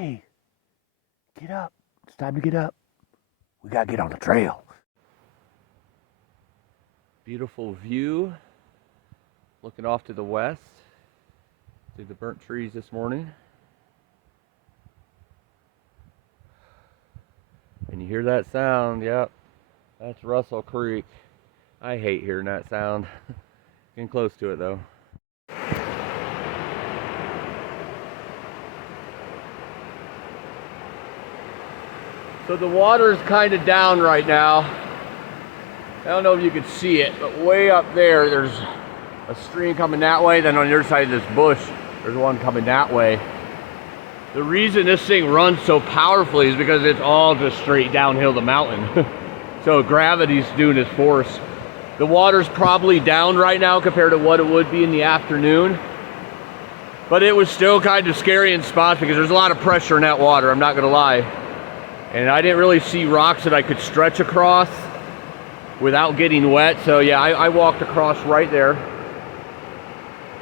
Hey, get up. It's time to get up. We gotta get on the trail. Beautiful view. Looking off to the west. See the burnt trees this morning. And you hear that sound, yep. That's Russell Creek. I hate hearing that sound. Getting close to it though. So the water's kind of down right now. I don't know if you can see it, but way up there, there's a stream coming that way. Then on the other side of this bush, there's one coming that way. The reason this thing runs so powerfully is because it's all just straight downhill the mountain. So gravity's doing its force. The water's probably down right now compared to what it would be in the afternoon. But it was still kind of scary in spots because there's a lot of pressure in that water, I'm not gonna lie. And I didn't really see rocks that I could stretch across without getting wet. So yeah, I walked across right there.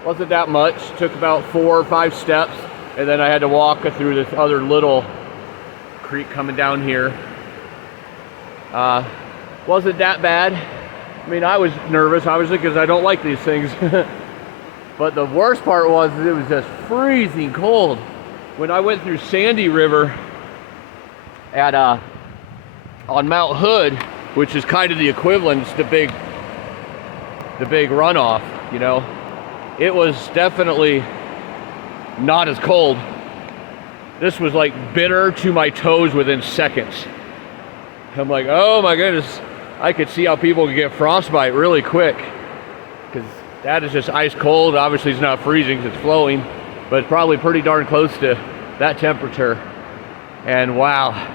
Wasn't that much, took about 4 or 5 steps. And then I had to walk through this other little creek coming down here. Wasn't that bad. I mean, I was nervous, obviously, because I don't like these things. But the worst part was it was just freezing cold. When I went through Sandy River at on Mount Hood, which is kind of the equivalent, it's the big runoff, you know, it was definitely not as cold. This was like bitter to my toes within seconds. I'm like, oh my goodness, I could see how people could get frostbite really quick, because that is just ice cold. Obviously it's not freezing because it's flowing, but it's probably pretty darn close to that temperature. And wow,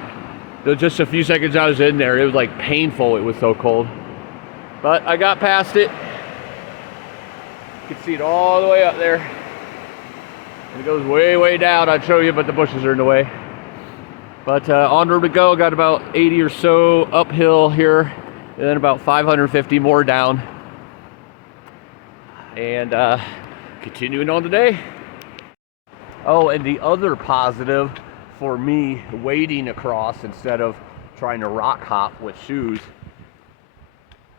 just a few seconds I was in there, it was like painful, it was so cold. But I got past it. You can see it all the way up there. And it goes way, way down. I'd show you, but the bushes are in the way. But onward we go. Got about 80 or so uphill here, and then about 550 more down. And continuing on today. Oh, and the other positive for me wading across instead of trying to rock hop with shoes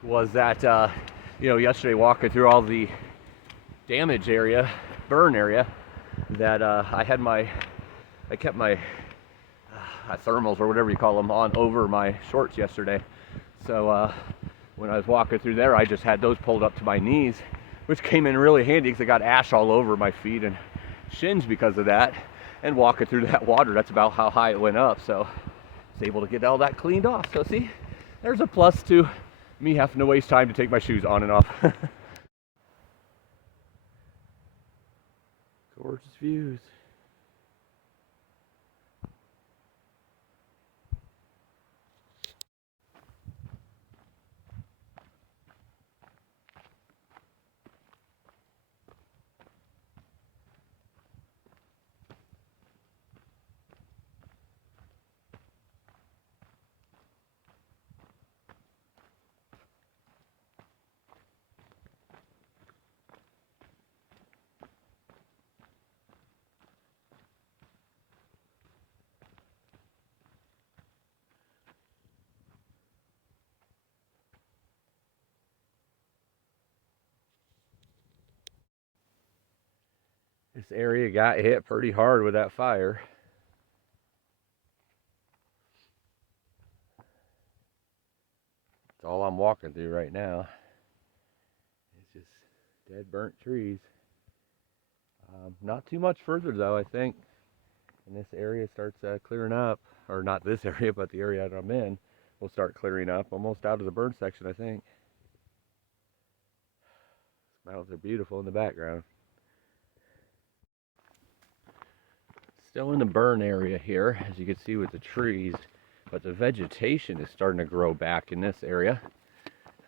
was that, you know, yesterday walking through all the damage area, burn area, that I kept my thermals or whatever you call them on over my shorts yesterday. So when I was walking through there, I just had those pulled up to my knees, which came in really handy because I got ash all over my feet and shins because of that. And walking through that water, that's about how high it went up. So I was able to get all that cleaned off. So see, there's a plus to me having to waste time to take my shoes on and off. Gorgeous views. This area got hit pretty hard with that fire. That's all I'm walking through right now. It's just dead burnt trees. Not too much further though, I think. And this area starts clearing up, or not this area, but the area that I'm in will start clearing up. Almost out of the burn section, I think. Mountains are beautiful in the background. Still in the burn area here, as you can see with the trees, but the vegetation is starting to grow back in this area.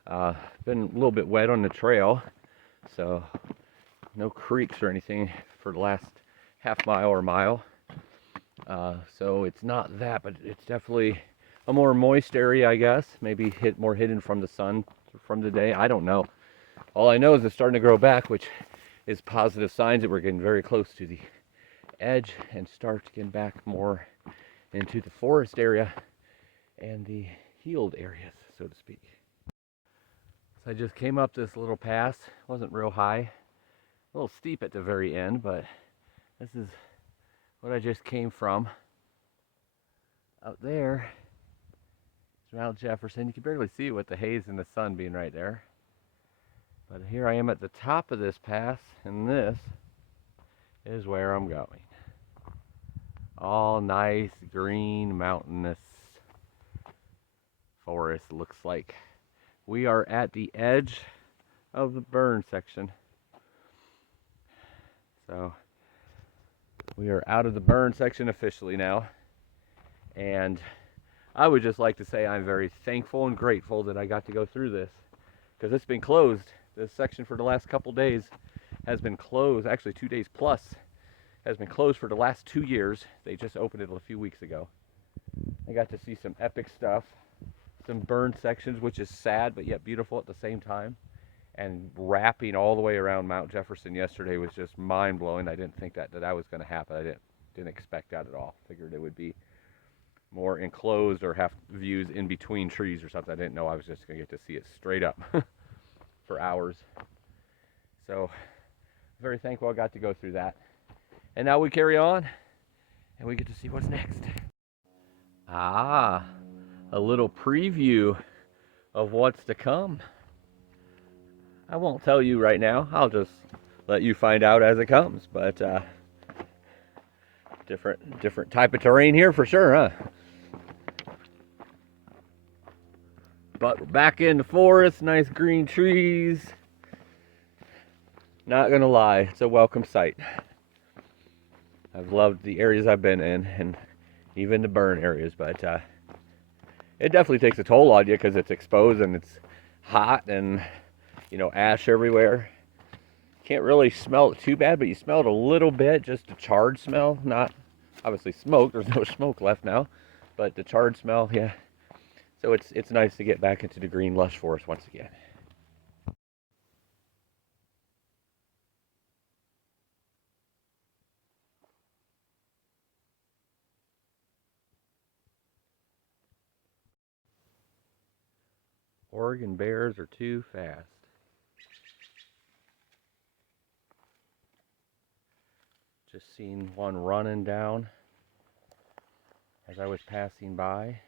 Been a little bit wet on the trail, so no creeks or anything for the last half mile or mile. So it's not that, but it's definitely a more moist area, I guess. Maybe more hidden from the sun from the day. I don't know. All I know is it's starting to grow back, which is positive signs that we're getting very close to the edge and start getting back more into the forest area and the healed areas, so to speak. So I just came up this little pass. It wasn't real high, a little steep at the very end, but this is what I just came from. Out there is Mount Jefferson. You can barely see it with the haze and the sun being right there. But here I am at the top of this pass, and this is where I'm going. All nice, green, mountainous forest, looks like. We are at the edge of the burn section. So we are out of the burn section officially now. And I would just like to say I'm very thankful and grateful that I got to go through this, because it's been closed. This section for the last couple days has been closed, actually 2 days plus, has been closed for the last 2 years. They just opened it a few weeks ago. I got to see some epic stuff, some burned sections, which is sad but yet beautiful at the same time. And wrapping all the way around Mount Jefferson yesterday was just mind-blowing. I didn't think that was going to happen. I didn't expect that at all. Figured it would be more enclosed or have views in between trees or something. I didn't know I was just going to get to see it straight up for hours. So very thankful I got to go through that. And now we carry on and we get to see what's next. A little preview of what's to come. I won't tell you right now. I'll just let you find out as it comes. But different type of terrain here for sure, huh? But we're back in the forest, nice green trees. Not gonna lie, it's a welcome sight. I've loved the areas I've been in, and even the burn areas, but it definitely takes a toll on you because it's exposed and it's hot and, you know, ash everywhere. Can't really smell it too bad, but you smell it a little bit, just a charred smell, not obviously smoke. There's no smoke left now, but the charred smell, yeah. So it's nice to get back into the green lush forest once again. Oregon bears are too fast. Just seen one running down as I was passing by.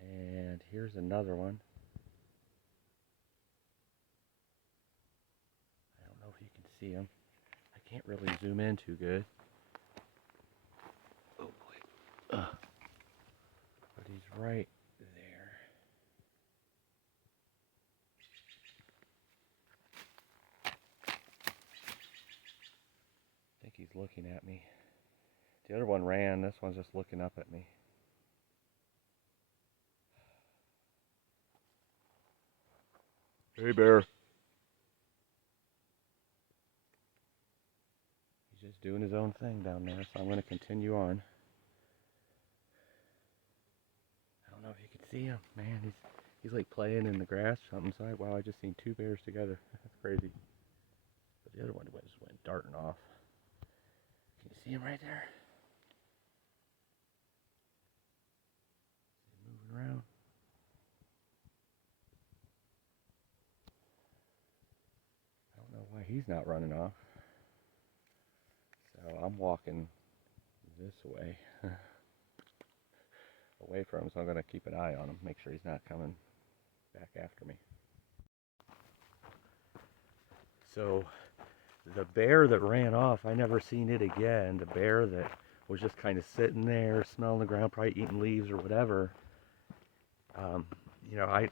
And here's another one. I don't know if you can see him. I can't really zoom in too good. Oh boy. But he's right there. I think he's looking at me. The other one ran. This one's just looking up at me. Hey, bear. He's just doing his own thing down there, so I'm going to continue on. I don't know if you can see him. Man, he's like playing in the grass or something. So wow, I just seen 2 bears together. That's crazy. But the other one just went darting off. Can you see him right there? Is he moving around? I don't know why he's not running off. So I'm walking this way. Away from him, so I'm going to keep an eye on him, make sure he's not coming back after me. So the bear that ran off, I never seen it again. The bear that was just kind of sitting there, smelling the ground, probably eating leaves or whatever. You know, I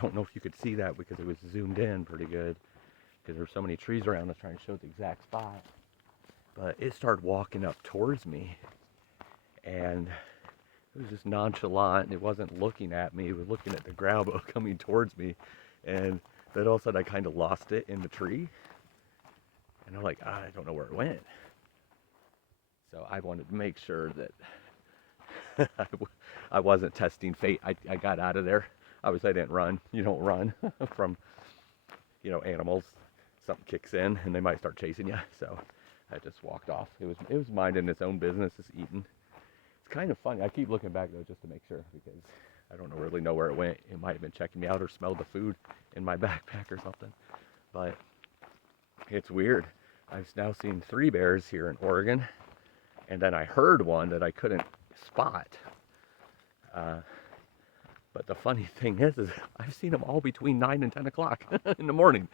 don't know if you could see that because it was zoomed in pretty good, because there's so many trees around us trying to show the exact spot. But it started walking up towards me, and it was just nonchalant. It wasn't looking at me. It was looking at the ground, but coming towards me. And then all of a sudden, I kind of lost it in the tree. And I'm like, I don't know where it went. So I wanted to make sure that I wasn't testing fate. I got out of there. Obviously, I didn't run. You don't run from, you know, animals. something kicks in and they might start chasing you. So I just walked off. It was minding its own business, just eating. It's kind of funny. I keep looking back though just to make sure, because I don't really know where it went. It might have been checking me out or smelled the food in my backpack or something. But it's weird. I've now seen 3 bears here in Oregon, and then I heard one that I couldn't spot. But the funny thing is I've seen them all between 9 and 10 o'clock in the morning.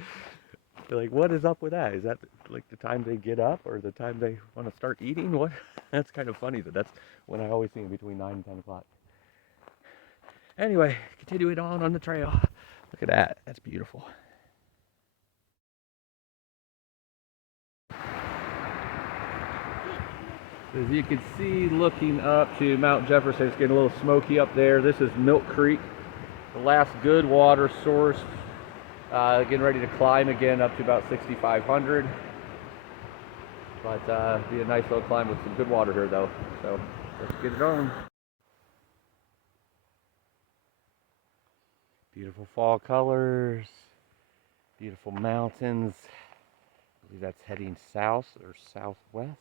Like, what is up with that? Is that like the time they get up or the time they want to start eating? What? That's kind of funny that that's when I always see them between 9 and 10 o'clock. Anyway, continuing on the trail. Look at that. That's beautiful. As you can see, looking up to Mount Jefferson, it's getting a little smoky up there. This is Milk Creek, the last good water source. Getting ready to climb again up to about 6,500. But be a nice little climb with some good water here though. So let's get it on. Beautiful fall colors, beautiful mountains. I believe that's heading south or southwest.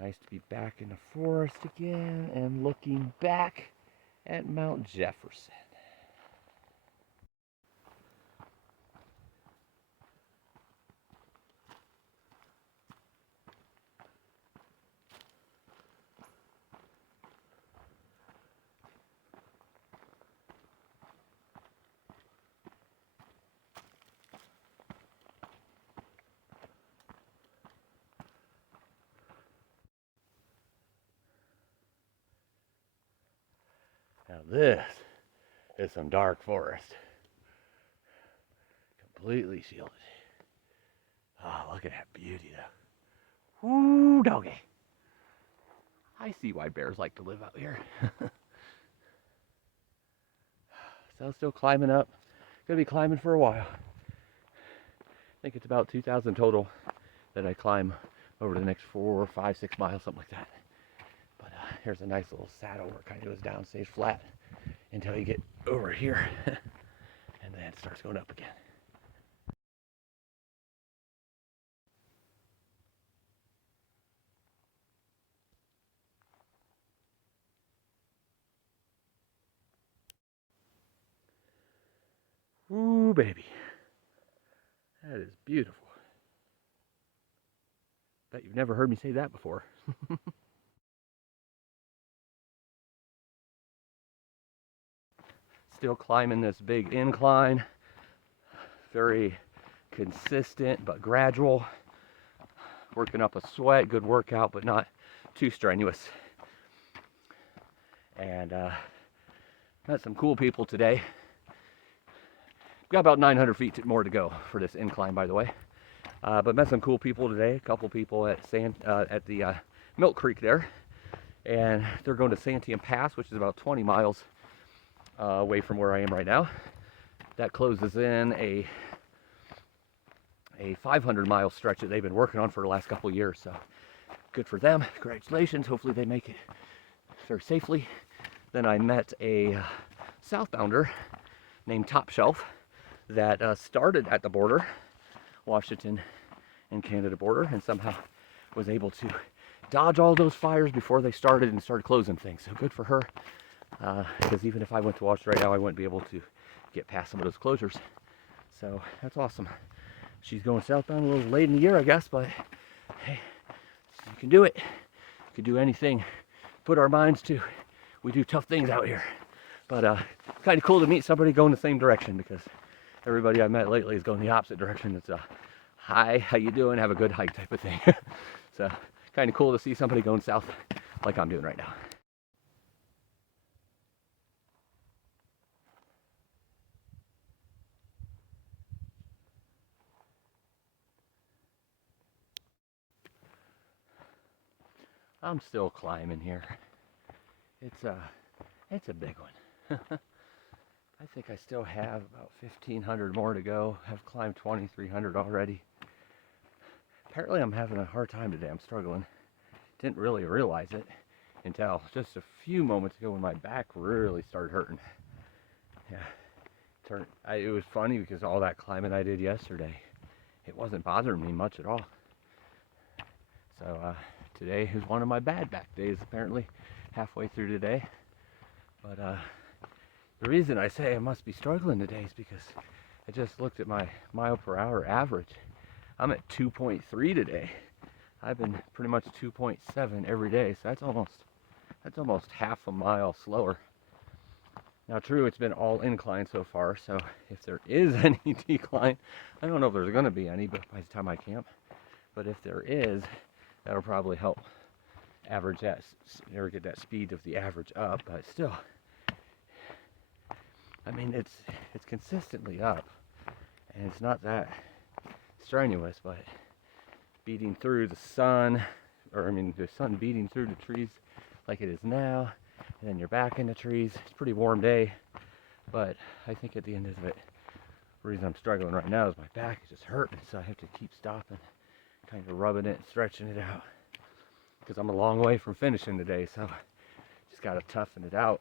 Nice to be back in the forest again and looking back at Mount Jefferson. Now this is some dark forest. Completely shielded. Oh, look at that beauty though. Ooh, doggy. I see why bears like to live out here. So still climbing up. Gonna be climbing for a while. I think it's about 2,000 total that I climb over the next 4, 5, 6 miles, something like that. But here's a nice little saddle where it kind of goes down, stays flat until you get over here, and then it starts going up again. Ooh, baby. That is beautiful. Bet you've never heard me say that before. Still climbing this big incline. Very consistent but gradual. Working up a sweat, good workout, but not too strenuous. And met some cool people today. Got about 900 feet more to go for this incline, by the way. But met some cool people today. A couple people at the Milk Creek there, and they're going to Santiam Pass, which is about 20 miles away from where I am right now. That closes in a 500-mile stretch that they've been working on for the last couple of years. So good for them. Congratulations. Hopefully they make it very safely. Then I met a southbounder named Top Shelf that started at the border, Washington and Canada border, and somehow was able to dodge all those fires before they started and started closing things. So good for her, because even if I went to Washington right now, I wouldn't be able to get past some of those closures. So that's awesome. She's going southbound a little late in the year, I guess, but hey, you can do it. You can do anything. Put our minds to. We do tough things out here. But kind of cool to meet somebody going the same direction, because everybody I met lately is going the opposite direction. It's a hi, how you doing? Have a good hike type of thing. So kind of cool to see somebody going south like I'm doing right now. I'm still climbing here. It's a big one. I think I still have about 1,500 more to go. I've climbed 2,300 already. Apparently I'm having a hard time today. I'm struggling. Didn't really realize it until just a few moments ago when my back really started hurting. Yeah, it was funny because all that climbing I did yesterday, it wasn't bothering me much at all. So today is one of my bad back days, apparently, halfway through today. But the reason I say I must be struggling today is because I just looked at my mile per hour average. I'm at 2.3 today. I've been pretty much 2.7 every day, so that's almost half a mile slower. Now, true, it's been all incline so far, so if there is any decline, I don't know if there's going to be any, but by the time I camp, but if there is, that'll probably help average that, or get that speed of the average up. But still, I mean, it's consistently up, and it's not that strenuous, but beating through the sun, or I mean, the sun beating through the trees like it is now, and then you're back in the trees. It's a pretty warm day, but I think at the end of it, the reason I'm struggling right now is my back is just hurting, so I have to keep stopping, kind of rubbing it and stretching it out, because I'm a long way from finishing today, so just got to toughen it out.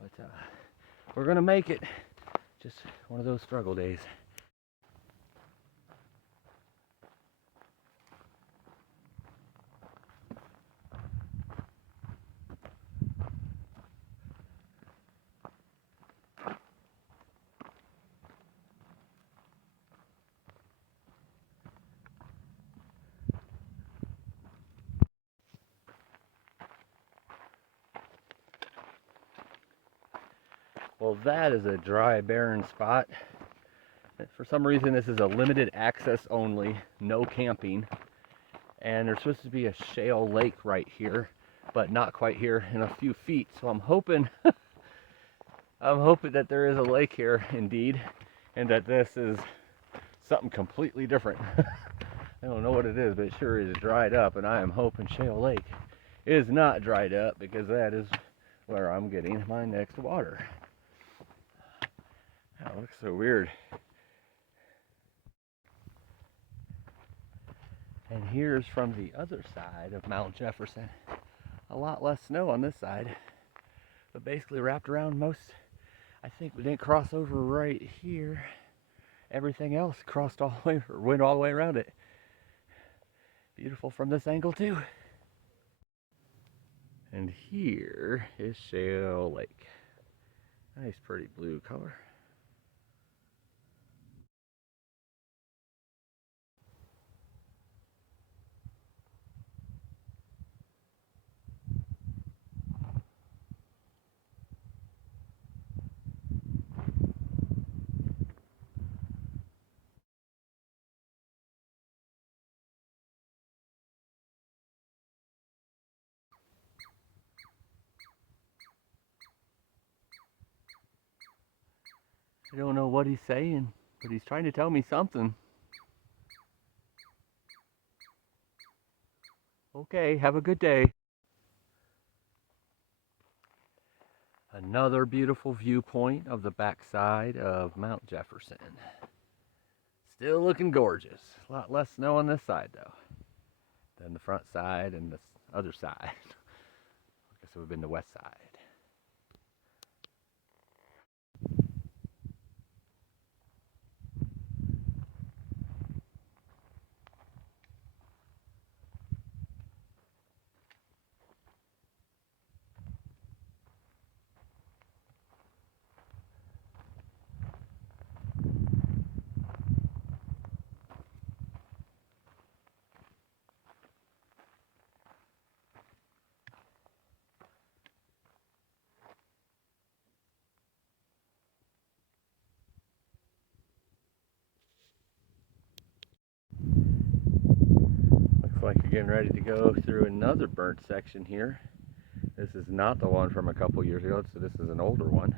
But we're going to make it. Just one of those struggle days. Well, that is a dry, barren spot. For some reason, this is a limited access only, no camping. And there's supposed to be a shale lake right here, but not quite here, in a few feet. So I'm hoping, I'm hoping that there is a lake here indeed, and that this is something completely different. I don't know what it is, but it sure is dried up, and I am hoping Shale Lake is not dried up, because that is where I'm getting my next water. That looks so weird. And here's from the other side of Mount Jefferson. A lot less snow on this side, but basically wrapped around most. I think we didn't cross over right here. Everything else crossed all the way, or went all the way around it. Beautiful from this angle too. And here is Shale Lake. Nice pretty blue color. I don't know what he's saying, but he's trying to tell me something. Okay, have a good day. Another beautiful viewpoint of the backside of Mount Jefferson. Still looking gorgeous. A lot less snow on this side though than the front side and the other side. I guess it would have been the west side. Looks like you're getting ready to go through another burnt section here. This is not the one from a couple years ago, so this is an older one.